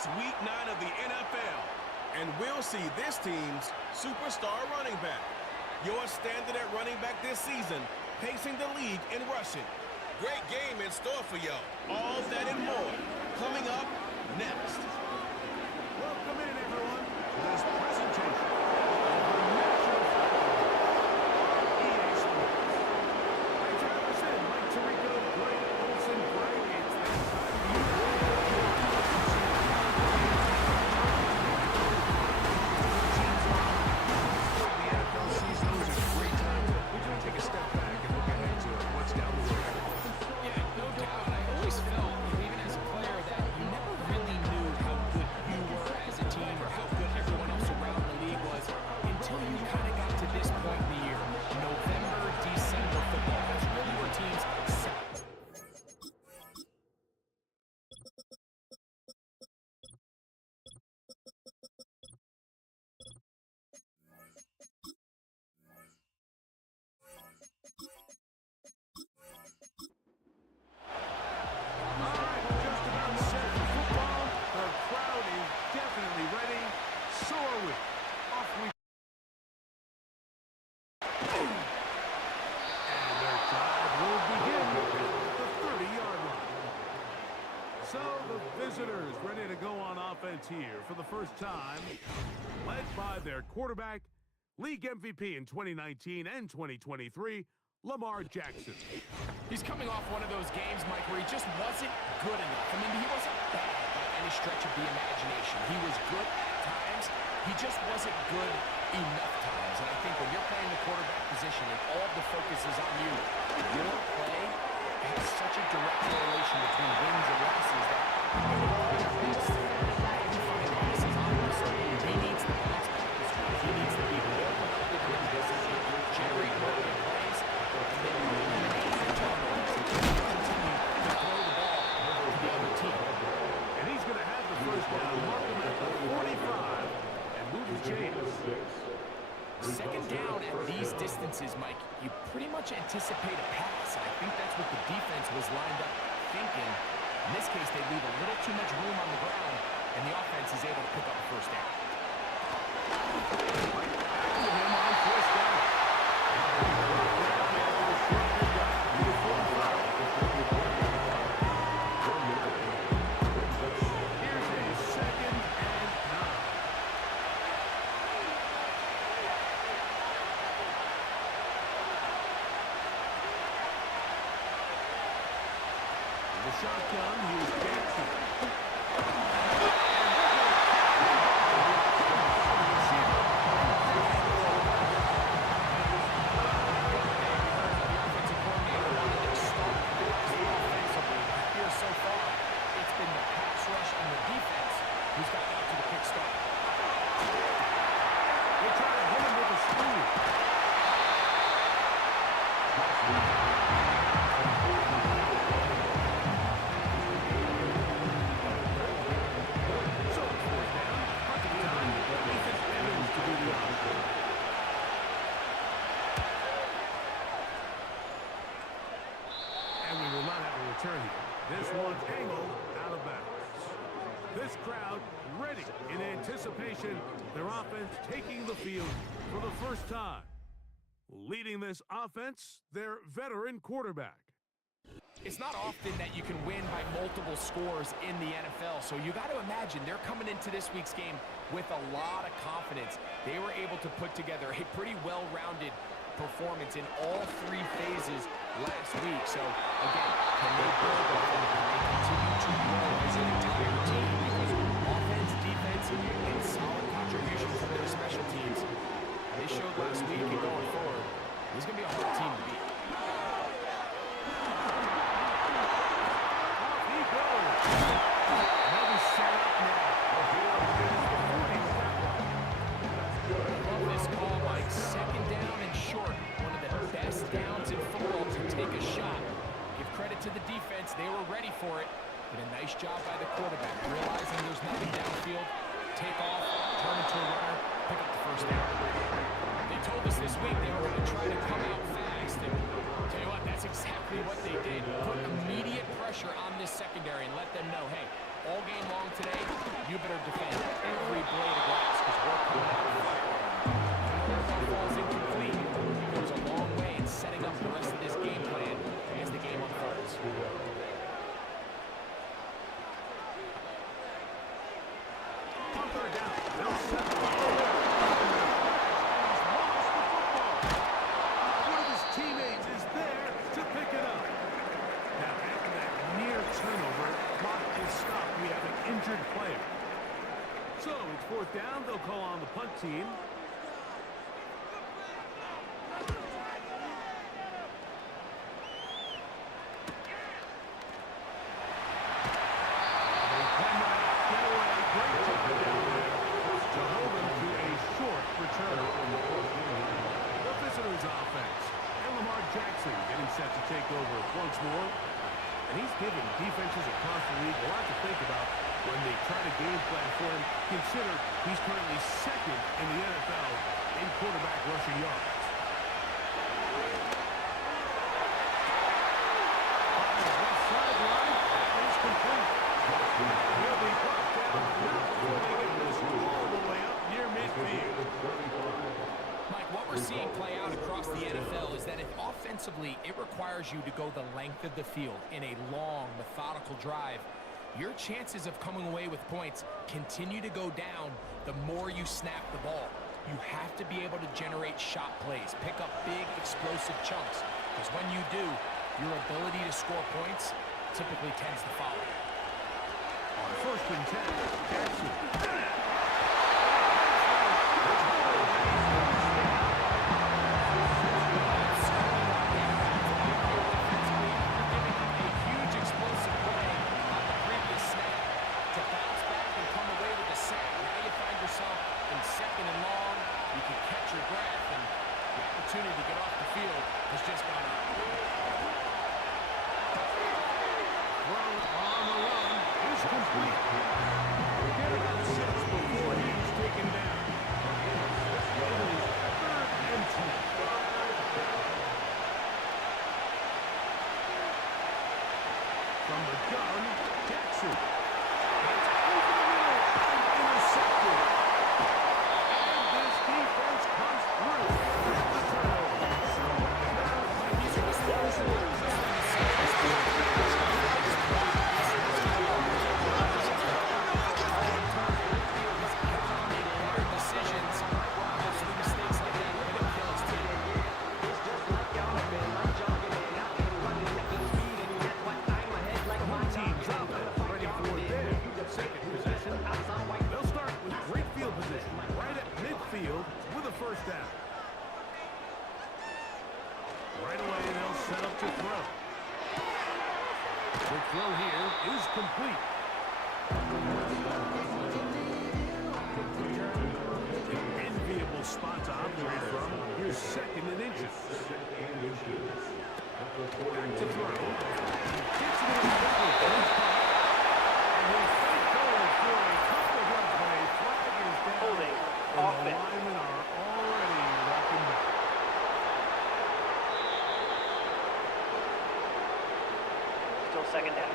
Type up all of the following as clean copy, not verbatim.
It's week 9 of the NFL, and we'll see this team's superstar running back. Your standard at running back this season, pacing the league in rushing. Great game in store for y'all. All that and more coming up next. Welcome in, everyone, to this presentation. So the visitors ready to go on offense here for the first time, led by their quarterback, league MVP in 2019 and 2023, Lamar Jackson. He's coming off one of those games, Mike, where he just wasn't good enough. I mean, he wasn't bad by any stretch of the imagination. He was good times. He just wasn't good enough times. And I think when you're playing the quarterback position and all of the focus is on you, your play has such a direct correlation between wins and losses that he needs to bounce back this week. He needs to be more productive than this is, generate more big plays, and then eliminate the turnovers and continue to throw the ball over to the other team. And he's going to have the first down, mark him at the 45, and move the chains. Second down at these distances, Mike, you pretty much anticipate a pass. And I think that's what the defense was lined up thinking. In this case, they leave a little too much room on the ground, and the offense is able to pick up a first down. Shotgun, here's Jackson. So far, it's been the pass rush and the defense who's gotten out to the quick start. They try to hit him with a screen. This one's angled out of bounds. This crowd ready in anticipation. Their offense taking the field for the first time. Leading this offense, their veteran quarterback. It's not often that you can win by multiple scores in the NFL, so you got to imagine they're coming into this week's game with a lot of confidence. They were able to put together a pretty well-rounded performance in all three phases last week. So, again, can they build up and can they continue to grow as an entire team? Because offense, defense, and solid contributions from their special teams, they showed last week and going forward, this is going to be a hard team to beat. Off he goes. Another set up now. Love this call, Mike. Second down and short. One of the best downs in football to take a shot. Give credit to the defense. They were ready for it. Did a nice job by the quarterback. Realizing there's nothing downfield. Take off, turn into a runner, pick up the first down. They told us this week they were going to try to come out fast. And tell you what, that's exactly what they did. Put immediate pressure on this secondary and let them know, hey, all game long today, you better defend every blade of grass because we're coming out of fire. If that falls incomplete, it goes a long way in setting up the rest of this game plan as the game unfolds. On third down, they'll set the ball. One of his teammates is there to pick it up. Now, after that near turnover, clock is stopped. We have an injured player. So, it's fourth down. They'll call on the punt team. They cannot get away. Great job down there to hold them to a short return. The visitors' offense. And Lamar Jackson getting set to take over once more. And he's given defenses across the league a lot to think about when they try to game plan for him. Consider he's currently second in the NFL in quarterback rushing yards. On the left sideline, that is complete. He'll be brought down now before they get this all the way up near midfield. Mike, what we're seeing play out across the NFL is that if offensively it requires you to go the length of the field in a long, methodical drive, your chances of coming away with points continue to go down the more you snap the ball. You have to be able to generate shot plays, pick up big, explosive chunks, because when you do, your ability to score points typically tends to follow. On first and 10, Jackson. Opportunity to get off the field has just gone up. Throw on the run is complete. Get about 6 before he's taken down. It is third and 10. From the gun, Jackson. It's over the middle and intercepted. And this defense comes through. First down. Right away, they'll set up to throw. The throw here is complete. An enviable spot to operate from. Here's second and inches. Back to throw. Gets it in the middle. And he'll fight forward for a couple of run play. Flag is down. Holding. And the linemen are already walking back. Still second down.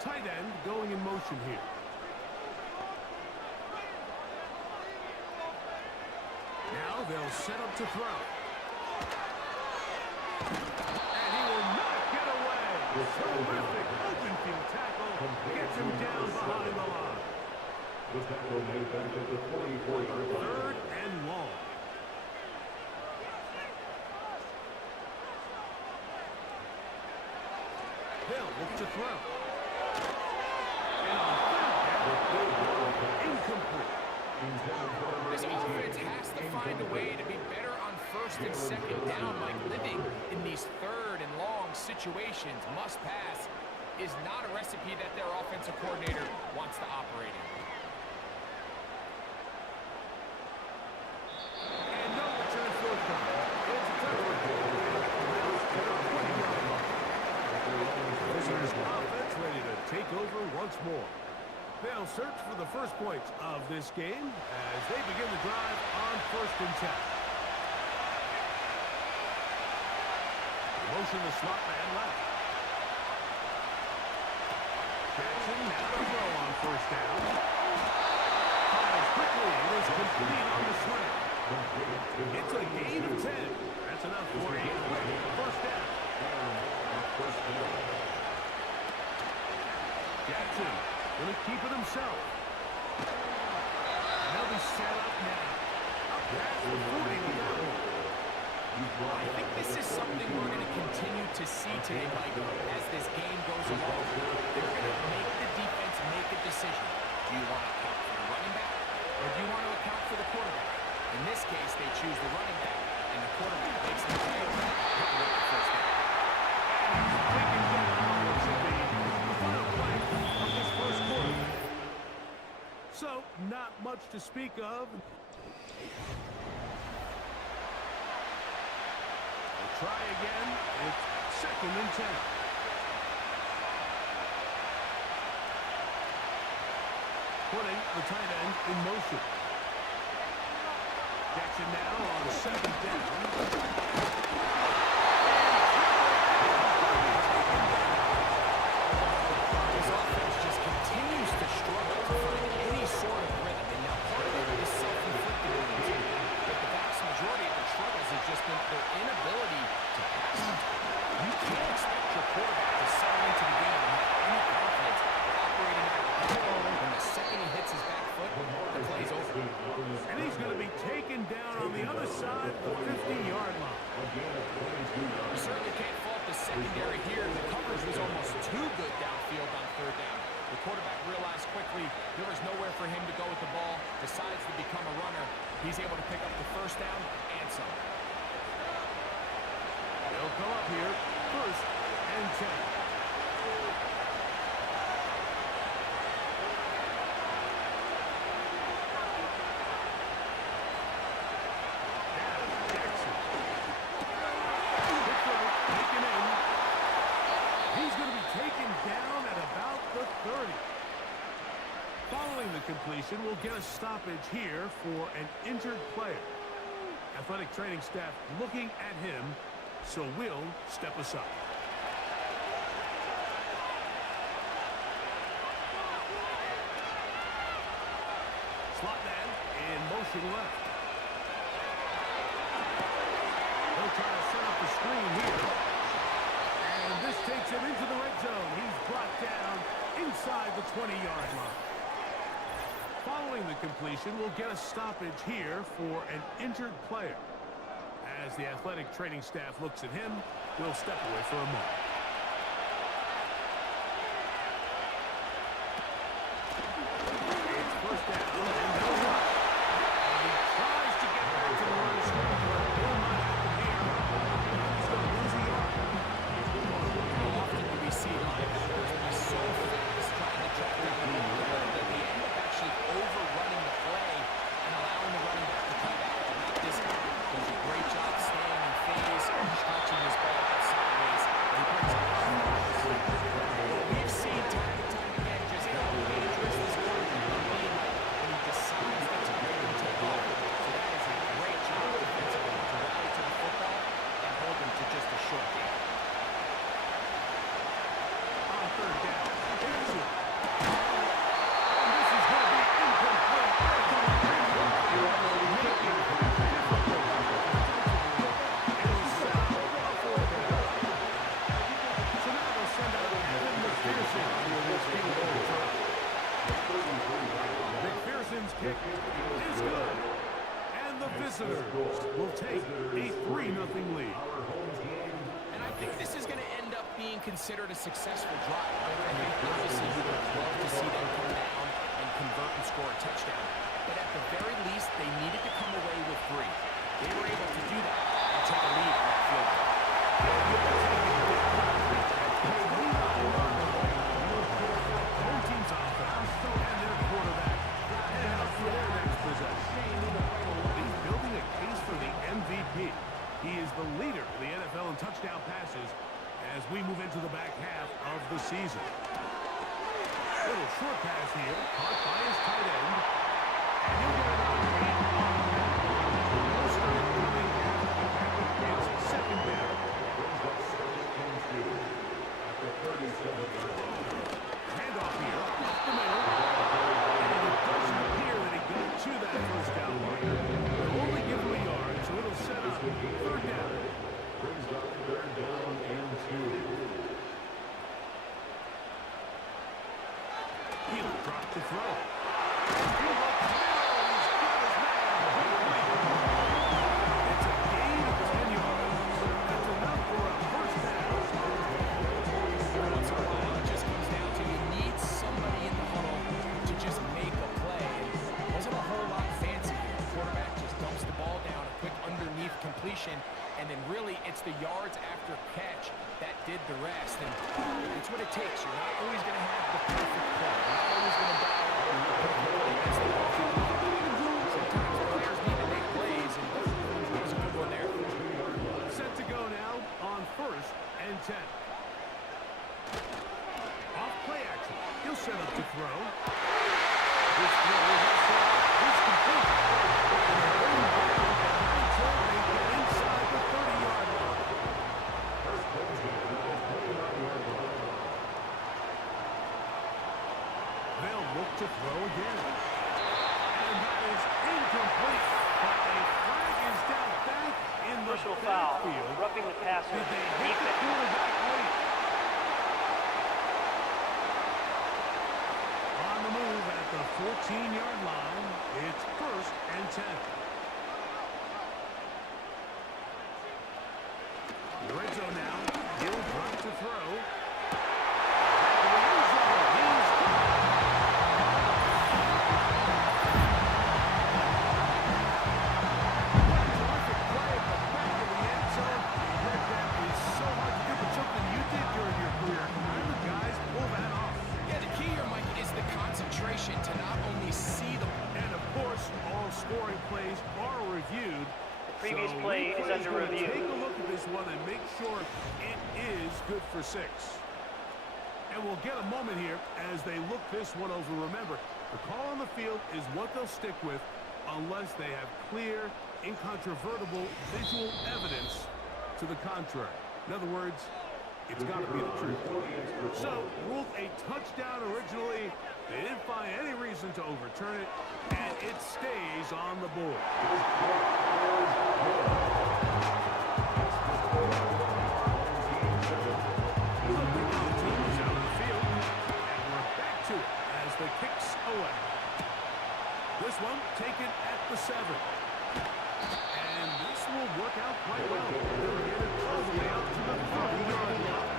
Tight end going in motion here. Now they'll set up to throw. And he will not get away. Terrific open field tackle. Gets him down behind the line. Third and long. Hill look to throw. And on third down, incomplete. This offense has to find a way to be better on first and second down. Like living in these third and long situations, must pass, is not a recipe that their offensive coordinator wants to operate in. And no return forthcoming. It's a touchdown. Visitors offense ready to take over once more. They'll search for the first points of this game as they begin the drive on 1st and 10. Motion the slot man left. Jackson now to throw on 1st down. Fires quickly. It is complete on the slant. It's a gain of 10. That's enough for a quick 1st down. Jackson going to keep it himself. And he'll be set up now. Up past the 40 with that one. I think this is something we're going to continue to see today, Mike, as this game goes along. They're going to make the defense make a decision. Do you want to account for the running back, or do you want to account for the quarterback? In this case, they choose the running back, and the quarterback makes the play. Picking up the 1st down. Taken down, which should be the final play of this 1st quarter. So, not much to speak of. Try again. It's 2nd and 10. Putting the tight end in motion. Jackson now on 7th down. This offense just continues to struggle to find any sort of rhythm. And now part of it is self-inflicted wounds. But the vast majority of their struggles has just been their inability to pass. You can't expect your quarterback to settle into the game and have any confidence operating out of the pocket. When the second he hits his back foot, the play's over. And he's going to be taken down on the other side of the 50-yard line. You certainly can't fault the secondary here. The coverage was almost too good downfield on 3rd down. The quarterback realized quickly there was nowhere for him to go with the ball, decides to become a runner. He's able to pick up the 1st down and some. They'll come up here, 1st and 10. Completion will get a stoppage here for an injured player. Athletic training staff looking at him, so we'll step aside. Slot man in motion left. He'll try to set up the screen here. And this takes him into the red zone. He's brought down inside the 20-yard line. Following the completion, we'll get a stoppage here for an injured player. As the athletic training staff looks at him, we'll step away for a moment. It's 1st down, and no run. And he tries to get back to the line of scrimmage. Will not happen here. He's going to lose a yard. How often do we see linebackers be so fast trying to track down the ball that they end up actually overrunning the play and allowing the running back to come back? And not this guy. Does a great job staying in phase, stretching his ball out sideways, and he brings it out. We've seen time and time again just how dangerous this quarterback can be when he decides that to make him take over. So that is a great job defensively to rally to the football and hold him to just a short game. On 3rd down, Jackson. And this is going to be incomplete. So now they'll send out Evan McPherson for this field goal try. McPherson's kick is good. And the visitors will take a 3-0 lead. And I think this is going to end up being considered a successful drive. I think obviously you would love to see them come down and convert and score a touchdown. But at the very least, they needed to come away with 3. They were able to do that and take a lead on that field goal. Home team's offense and their quarterback head out for their next possession. He's building a case for the MVP. He is the leader of the NFL in touchdown passes as we move into the back half of the season. Little short pass here, caught by his tight end. And he'll get it on the We'll start coming after it's second down. Handoff here, up the middle. And it doesn't appear that he got to that first down mark. They'll only give him a yard, so it'll set up third down. Brings up third down and 2. He'll drop the throw. It's a gain of 10 yards. That's enough for a first down. Once in a while, it just comes down to you need somebody in the huddle to just make a play. And it wasn't a whole lot fancy here. The quarterback just dumps the ball down, a quick underneath completion, and then really it's the yards after catch that did the rest. And that's what it takes. You're not always going to have the perfect play. You're not always going to dial up the perfect play. That's the offense. Sometimes players need to make plays, and that was a good one there. Set to go now on first and 10. Off play action. He'll set up to throw. This throw is complete. Until they get inside the 30-yard line. They'll look to throw again. And that is incomplete. But a flag is down back in the Personal foul, backfield. roughing the passer. Did they hit the Defense. quarterback late? On the move at the 14-yard line, it's first and 10. The red zone now. He'll drop to throw. In the end zone. He's got it. What a terrific play at the back of the end zone. Greg, that is so hard to do, but something you did during your career. How do guys pull that off? Yeah, the key here, Mike, is the concentration to not only see the And of course, all scoring plays are reviewed. The previous So play is under gonna review. Take a look at this one and make sure it is good for 6. And we'll get a moment here as they look this one over. Remember, the call on the field is what they'll stick with unless they have clear, incontrovertible visual evidence to the contrary. In other words, it's got to be the truth. So, ruled a touchdown originally. They didn't find any reason to overturn it, and it stays on the board. Flipping on the team is out of the field, and we're back to it as the kicks away. This one taken at the 7. And this will work out quite well. They'll get it all the way out to the 30-yard line.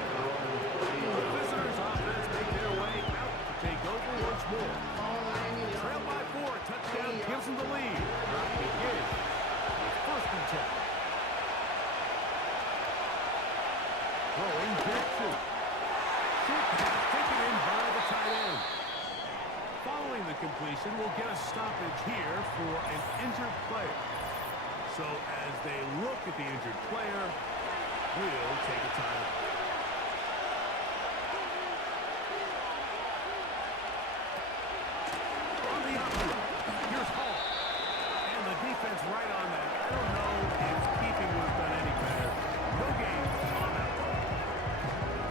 The visitors' offense make their way out to take over once more. Trail by 4, touchdown gives them the lead. Again, with first and 10. Throwing Jackson. Short pass taken in by the tight end. Following the completion, we'll get a stoppage here for an injured player. So as they look at the injured player, we'll take a timeout. On the upright, here's Hall. And the defense right on that. I don't know if keeping would have done any better. No gain on that one.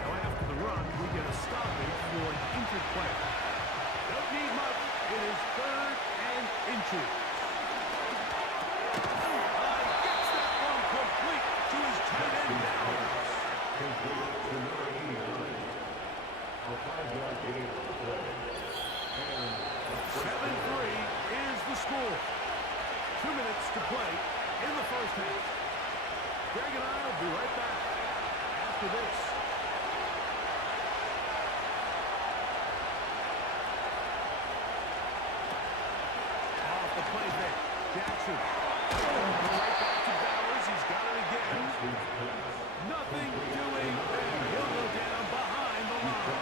Now after the run, we get a stoppage for an injured player. Don't need much. It is third and inches. Gets that one complete to his tight end now. Complete to number 89. A 5-yard gain on the play. And 7-3 is the score. 2 minutes to play in the first half. Greg and I will be right back after this. Off the play fake. Jackson. Right back to Bowers. He's got it again. Nothing doing there. He'll go down behind the line.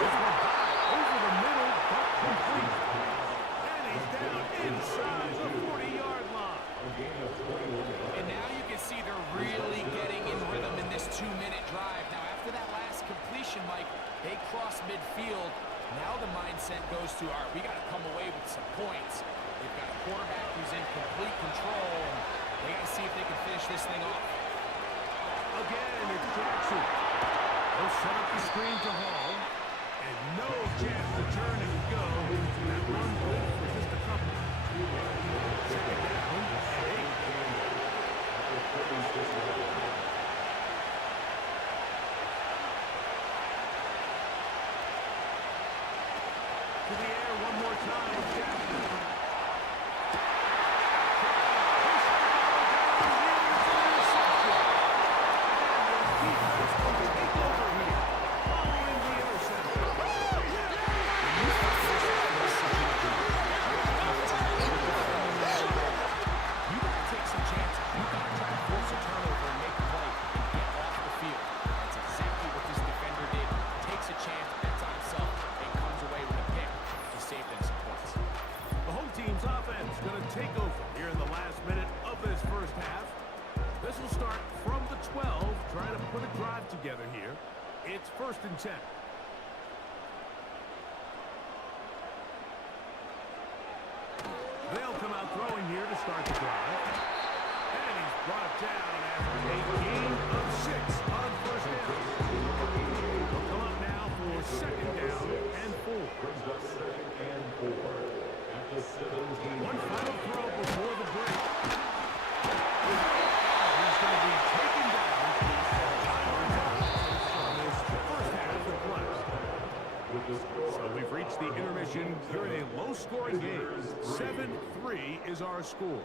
This one high over the middle, but complete. And he's down inside the 40-yard line. And now you can goes to, all right, we got to come away with some points. They've got a quarterback who's in complete control, and they got to see if they can finish this thing off. Again, it's Jackson. They'll set up the screen to Hall, and no chance to turn and go. That one good for just a couple. Second down, and 8. To the air one more time. Jackson. Take over here in the last minute of this first half. This will start from the 12, trying to put a drive together here. It's 1st and 10. They'll come out throwing here to start the drive. And he's brought down after a gain of 6 on 1st down. They'll come up now for 2nd down and 4. Brings up 2nd and 4. At the 17. One final throw before the break. He's going to be taken down. On this first half of play. So we've reached the intermission here in a low-scoring game. 7-3 is our score.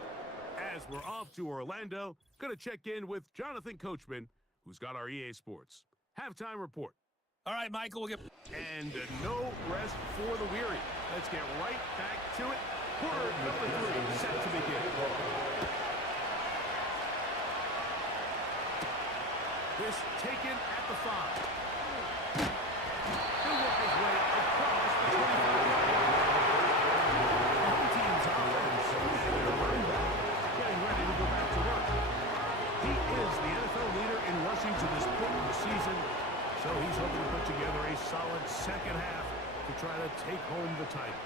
As we're off to Orlando, going to check in with Jonathan Coachman, who's got our EA Sports halftime report. All right, Michael, we'll get... And no rest for the weary. Let's get right back to it. Quarter number 3 set to begin. This taken at the 5. He'll work his way across the 25. The home team's offense and their running back getting ready to go back to work. He is the NFL leader in rushing to this point in the season, so he's hoping to put together a solid second half to try to take home the title.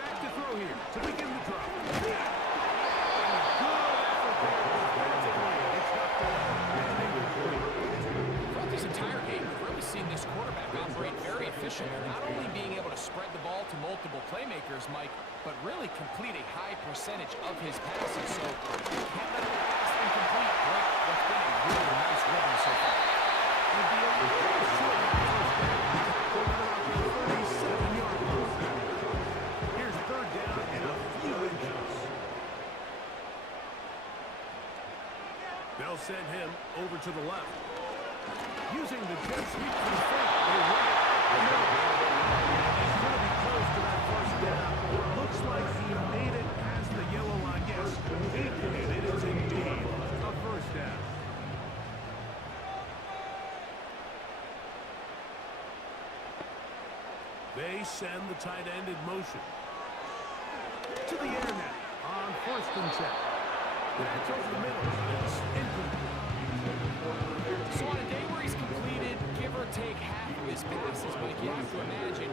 Back to throw here to begin the drop. Good effort there defensively. It's got the landing complete. Throughout this entire game, we've really seen this quarterback operate very efficiently, not only being able to spread the ball to multiple playmakers, Mike, but really complete a high percentage of his passes. So can't let the pass incomplete break what's been a really nice rhythm so far. He'll be able to short that first down. Going about the 37-yard line. Here's 3rd down and a few inches. They'll send him over to the left. Using the jet sweep to the front, they run it up the middle. He's going to be close to that first down. Looks like he made it past the yellow line. Yes, it is indeed a first down. They send the tight end in motion. To the air now on 1st and 10. That's over the middle. It's incomplete. So on a day where he's completed, give or take half of his passes, Mike, you have to imagine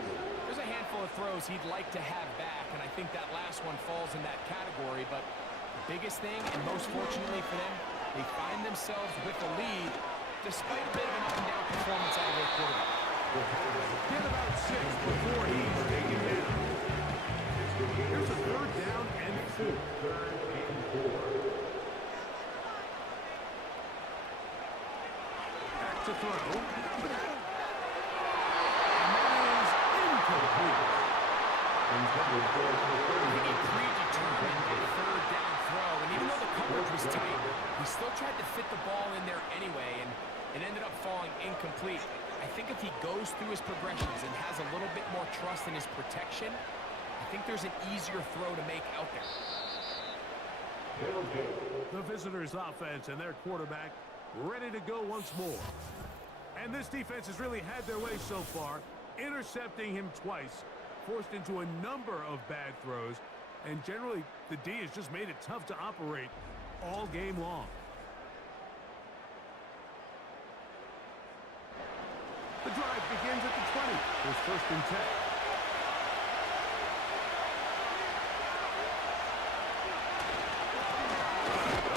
there's a handful of throws he'd like to have back, and I think that last one falls in that category. But the biggest thing, and most fortunately for them, they find themselves with a lead despite a bit of an up-and-down performance out of their quarterback. Get about 6 before he's taken down. Here's a 3rd down and 4. Back to throw. And that is incomplete. A predetermined 3rd down throw, and even though the coverage was tight, he still tried to fit the ball in there anyway, and it ended up falling incomplete. I think if he goes through his progressions and has a little bit more trust in his protection, I think there's an easier throw to make out there. The visitors' offense and their quarterback ready to go once more. And this defense has really had their way so far, intercepting him twice, forced into a number of bad throws, and generally the D has just made it tough to operate all game long. The drive begins at the 20. There's first and 10.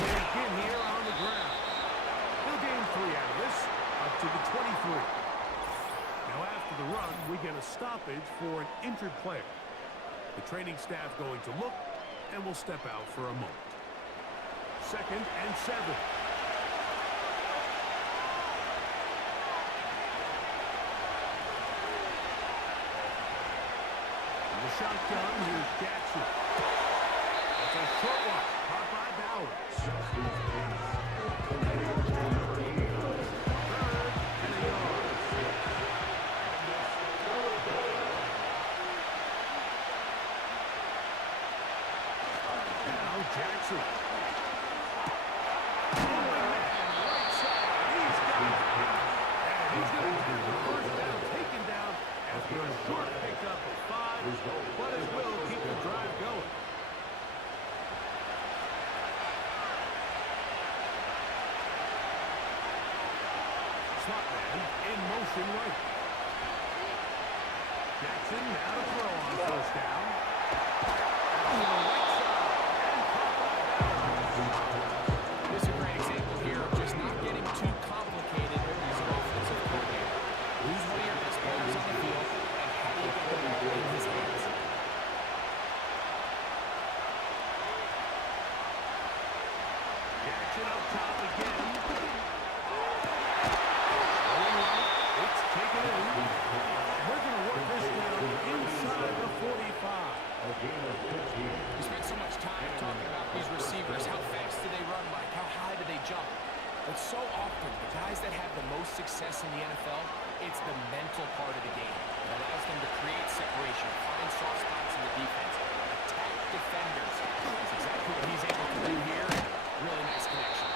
They begin here on the ground. He'll gain 3 out of this, up to the 23. Now after the run, we get a stoppage for an injured player. The training staff going to look, and will step out for a moment. 2nd and 7. The shotgun, here's Jackson. That's a short one, caught by Bowers. Now Jackson. Right side, he's got it. And he's going to get the first down taken down after a short pickup of 5, but it will keep the drive going. Slot man in motion right. Jackson now to throw on first down. To the right side. And caught by Bowers. This is a great example here of just not getting too complicated as an offensive coordinator. Who's one of your best players on the field, and how do you get the ball in his hands? Jackson up top again. Rolling right. It's taken in. We're going to work this down inside the 45. We spent so much time talking about these receivers. How fast do they run, Mike? How high do they jump? But so often, the guys that have the most success in the NFL, it's the mental part of the game. It allows them to create separation, find soft spots in the defense, attack defenders. That's exactly what he's able to do here. Really nice connection.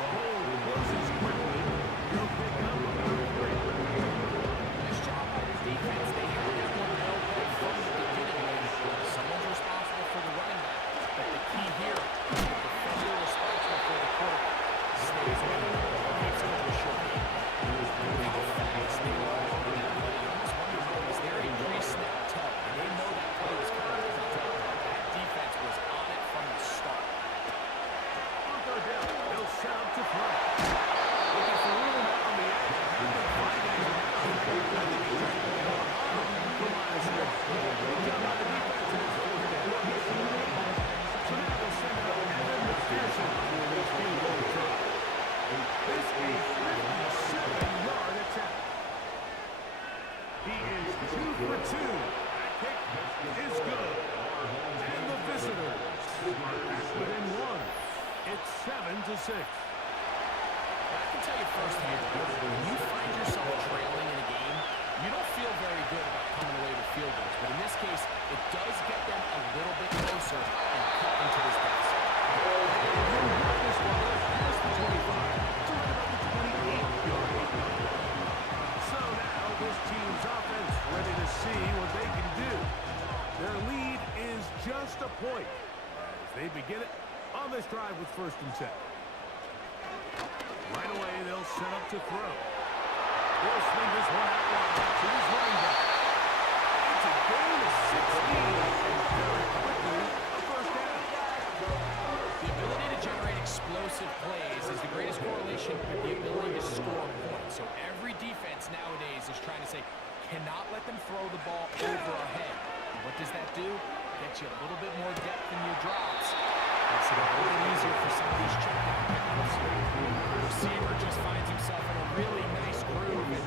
The hole closes quickly. He'll pick up about 3. Nice job by the defense. They had that one well read from the beginning. Someone's responsible for the running back. But the key here, the defender responsible for the quarterback. Stays with him, keeps him to a short game. How fast they are over that play. You almost wonder, is there a pre-snap tell? And they know that play was coming. Because I'll tell you, that defense was on it from the start. On 3rd down, they'll set up to throw. Looking for room out on the edge. Finding it now. I think he's trying to get a compromise here. Good job by the defense. So now they'll send out Evan McPherson for this field goal attempt. This is a 57-yard attack. He is 2 for 2. That kick is good. And the visitors back within 1. It's 7-6. I can tell you firsthand, when you find yourself trailing in a game, you don't feel very good about coming away with field goals. But in this case, it does get them a little bit closer and cut into this deficit. This one past the 25 to right about the 28-yard line. So now this team's offense ready to see what they can do. Their lead is just a point as they begin it on this drive with first and 10. Right away, they'll set up to throw. They'll swing this one out wide to his running back. It's a gain of 16, and very quickly, a first down. The ability to generate explosive plays is the greatest correlation with the ability to score points. So every defense nowadays is trying to say, cannot let them throw the ball over our head. What does that do? Gets you a little bit more depth in your drops. Makes it a little bit easier for some of these check down pickups. The receiver just finds himself in a really nice groove. And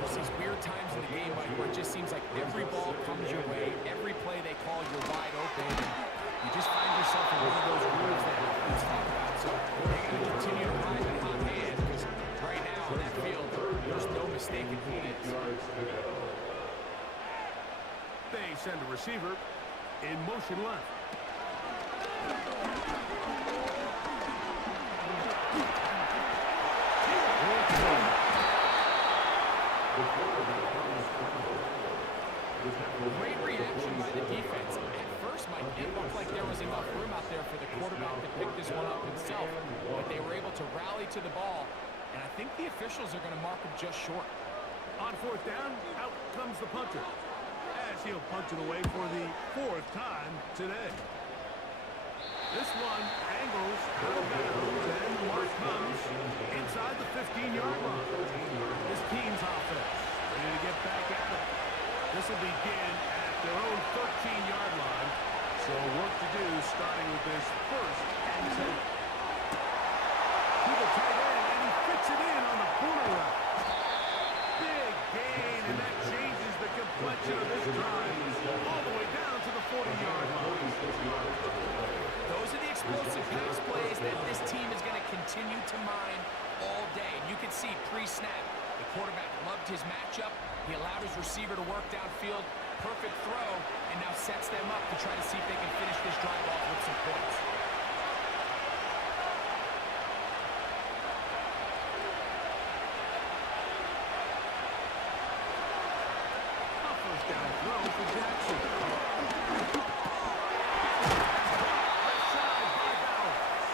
there's these weird times in the game, Mike, where it just seems like every ball comes your way. Every play they call, you're wide open. You just find yourself in one of those grooves that we've talked about. So they're going to continue to ride that hot hand because right now on that field, there's no mistaking who it is. They send a receiver in motion left. Great reaction by the defense. At first, Mike, it looked like there was enough room out there for the quarterback to pick this one up himself, but they were able to rally to the ball, and I think the officials are going to mark him just short. On fourth down, out comes the punter, as he'll punch it away for the fourth time today. This one angles out of bounds, and the mark comes inside the 15-yard line. This team's offense ready to get back at it. This will begin at their own 13-yard line. So work to do starting with this first and 10. To the tight end, and he fits it in on the corner route. Big gain, and that changes the complexion of this drive all the way down to the 40-yard line. Those are the explosive pass plays that this team is going to continue to mine all day. And you can see pre-snap, the quarterback loved his matchup. He allowed his receiver to work downfield. Perfect throw, and now sets them up to try to see if they can finish this drive off with some points. A first down throw for Jackson. Left side by Bowers.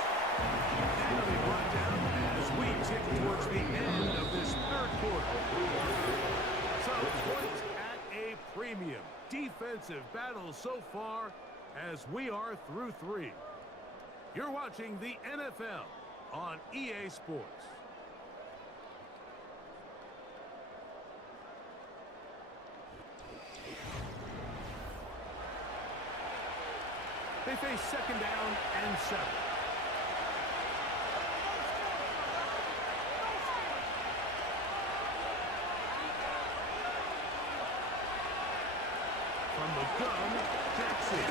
And he'll be brought down as we tick towards the end of this third quarter. So points at a premium. Defensive battle so far as we are through 3. You're watching the NFL on EA Sports. They face second down and 7. From the gun, Jackson.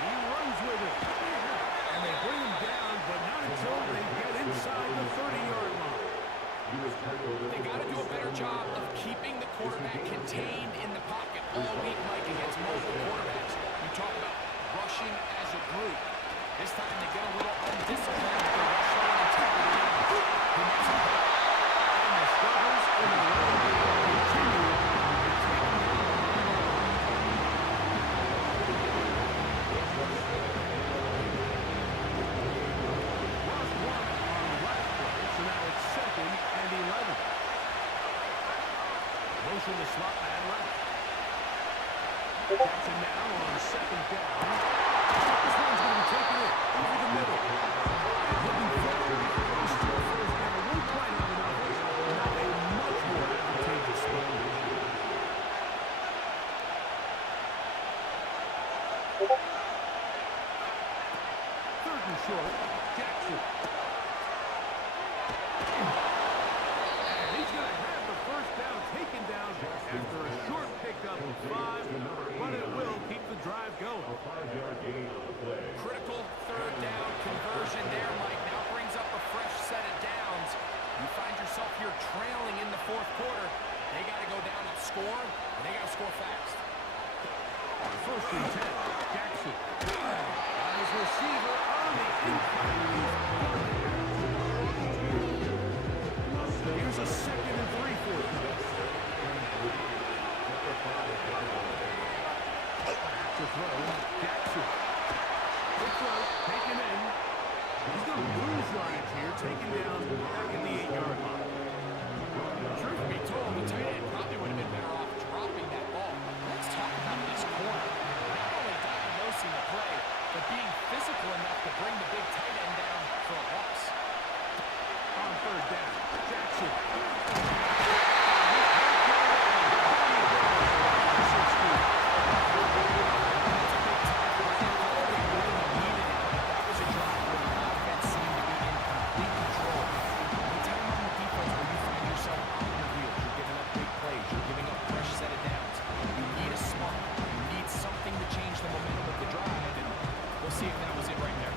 He runs with it. And they bring him down, but not until they get inside the 30-yard line. They got to do a better job of keeping the quarterback contained in the pocket all week, Mike, against multiple quarterbacks. You talk about rushing as a group. This time they get a little undisciplined with their rushing integrity. And the struggles in the running game continue. Lost one on the last play, so now it's 2nd and 11. Motion to slot man left. Jackson now on 2nd down. This one's going to be taken in over the middle. And he'll be followed. Close to a first down. Won't quite have enough. Now a much more advantageous spot. Third and short. Jackson. And he's going to have the first down taken down after a short pickup of 5, but it will keep the drive going. Critical third down conversion there, Mike. Now brings up a fresh set of downs. You find yourself here trailing in the fourth quarter. They got to go down and score, and they got to score fast. First and 10, Jackson. On his receiver on the incline. Here's a 2nd and 3 for him. Back to throw, Jackson. Quick throw, taken in. He's going to lose yardage here, taken down back in the 8-yard line. Truth be told, the tight end probably would have been better off dropping that ball. Let's talk about this corner. Not only diagnosing the play, but being physical enough to bring the big tight end down for a loss. On third down, Jackson. See if that was it right there.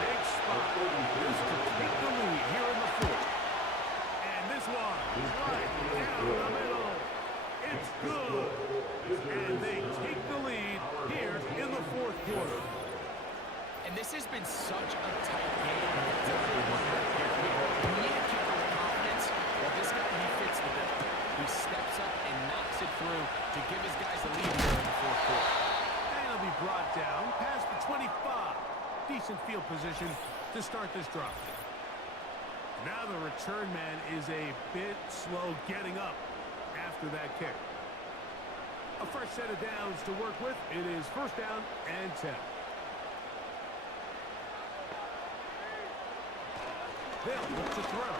Big spot is to take the lead here in the fourth. And this one is right down the middle. It's good. And they take the lead here in the fourth quarter. And this has been such a tight game. You need to keep the confidence. Well, this guy, he fits the bill. He steps up and knocks it through to give his guys the lead here in the fourth quarter. And he'll be brought down past the 25. Decent field position to to start this drive. Now the return man is a bit slow getting up after that kick. A fresh set of downs to work with. It is first down and 10. They'll look to throw.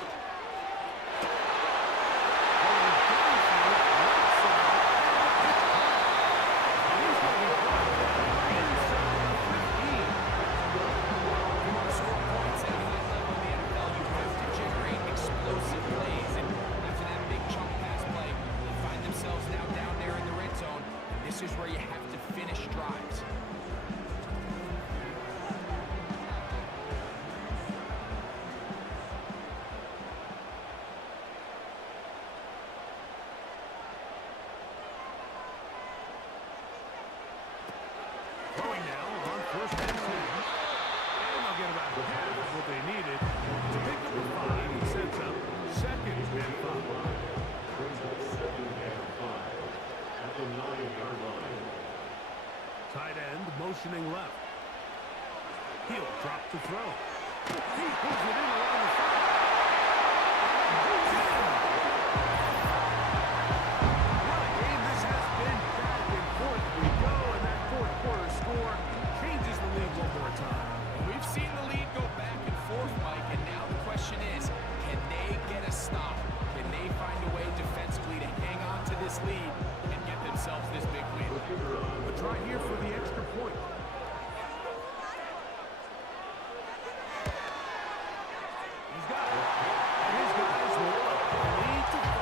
This is where you have to finish drives. Throwing now on first and 10. And they'll get about half of what they needed to pick up the 5 and sets up second and 5. Brings up second and 5 at the 9-yard line. Tight end motioning left. He'll drop to throw. He pulls it in around the 5. What a game this has been. Back and forth we go, and that fourth quarter score changes the lead one more time. We've seen the lead go back and forth, Mike, and now the question is, can they get a stop? Can they find a way defensively to hang on to this lead and get themselves this big win? A try here for the extra point. He's got it. And his guys will up the lead to 5.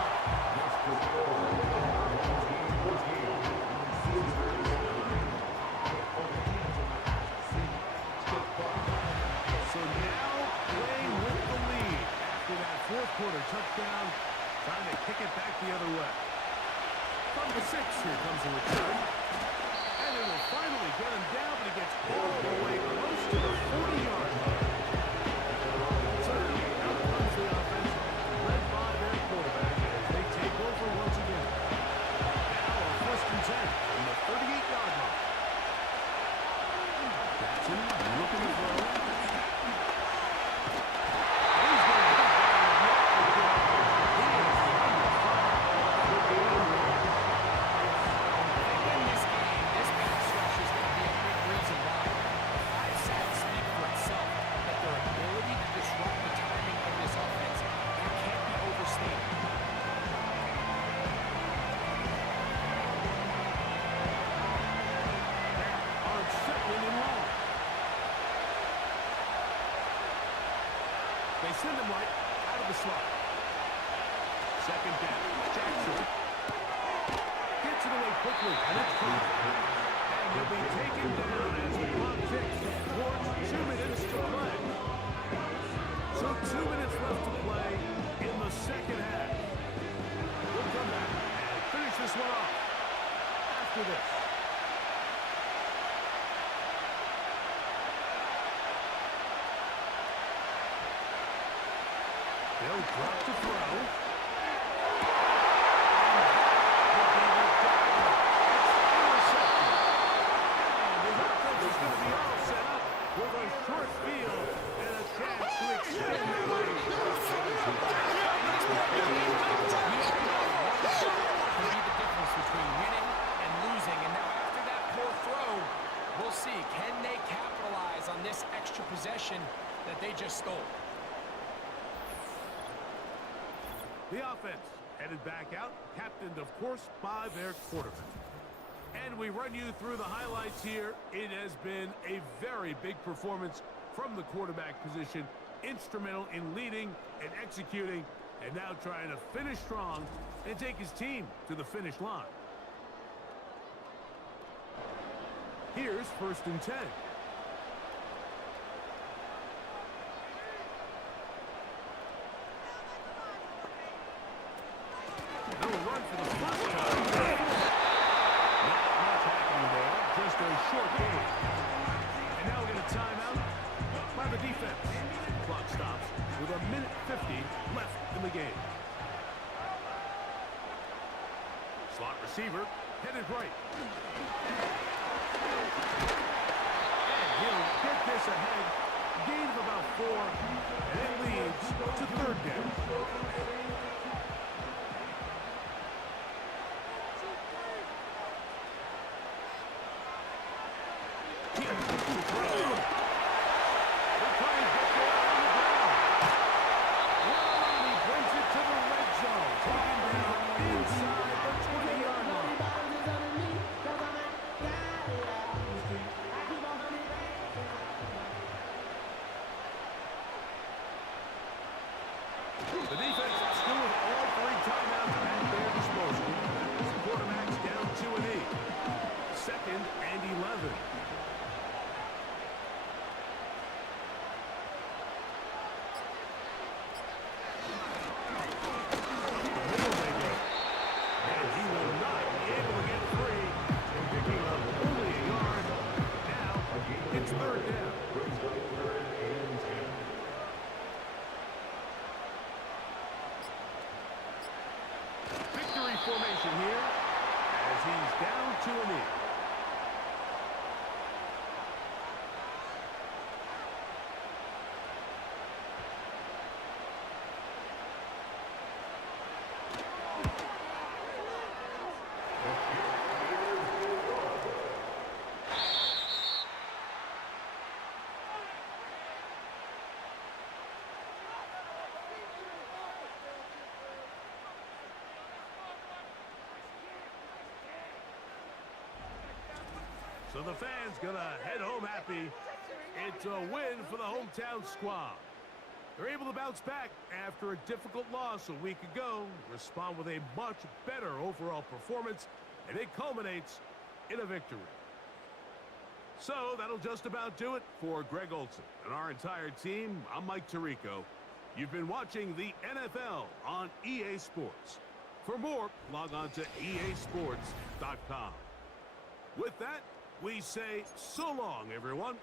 So now playing with the lead after that fourth quarter touchdown, trying to kick it back the other way. From the 6, here comes the return. And it'll finally get him down, but he gets all the way close to the 40-yard line. So now out comes the offense, led by their quarterback as they take over once again. Now on first and 10 from the 38-yard line. Jackson looking to throw. They send him right out of the slot. Second down. Jackson gets it away quickly, and it's caught. And he'll be taken down as the clock ticks towards 2 minutes to play. So 2 minutes left to play in the second half. We'll come back and finish this one off after this. They'll drop to throw. And his offense is going to be all set up with a short field and a chance to extend their lead. Can be the difference between winning and losing. And now after that poor throw, we'll see. Can they capitalize on this extra possession that they just stole? The offense headed back out, captained, of course, by their quarterback. And we run you through the highlights here. It has been a very big performance from the quarterback position, instrumental in leading and executing, and now trying to finish strong and take his team to the finish line. Here's first and 10. Short game. And now we get a timeout by the defense. Clock stops with 1:50 left in the game. Slot receiver headed right. And he'll get this ahead Gain of about 4, and it leads to third down. The defense still with all 3 timeouts at their disposal. The quarterback's down 2-8. Second and 11. Middle they go. And he will not be able to get free. And picking up only a yard. Now it's third down. Victory formation here as he's down 2-8. So the fans gonna head home happy. It's a win for the hometown squad. They're able to bounce back after a difficult loss a week ago, respond with a much better overall performance, and it culminates in a victory. So that'll just about do it for Greg Olson and our entire team. I'm Mike Tirico. You've been watching the NFL on EA Sports. For more, log on to easports.com. With that, we say so long, everyone.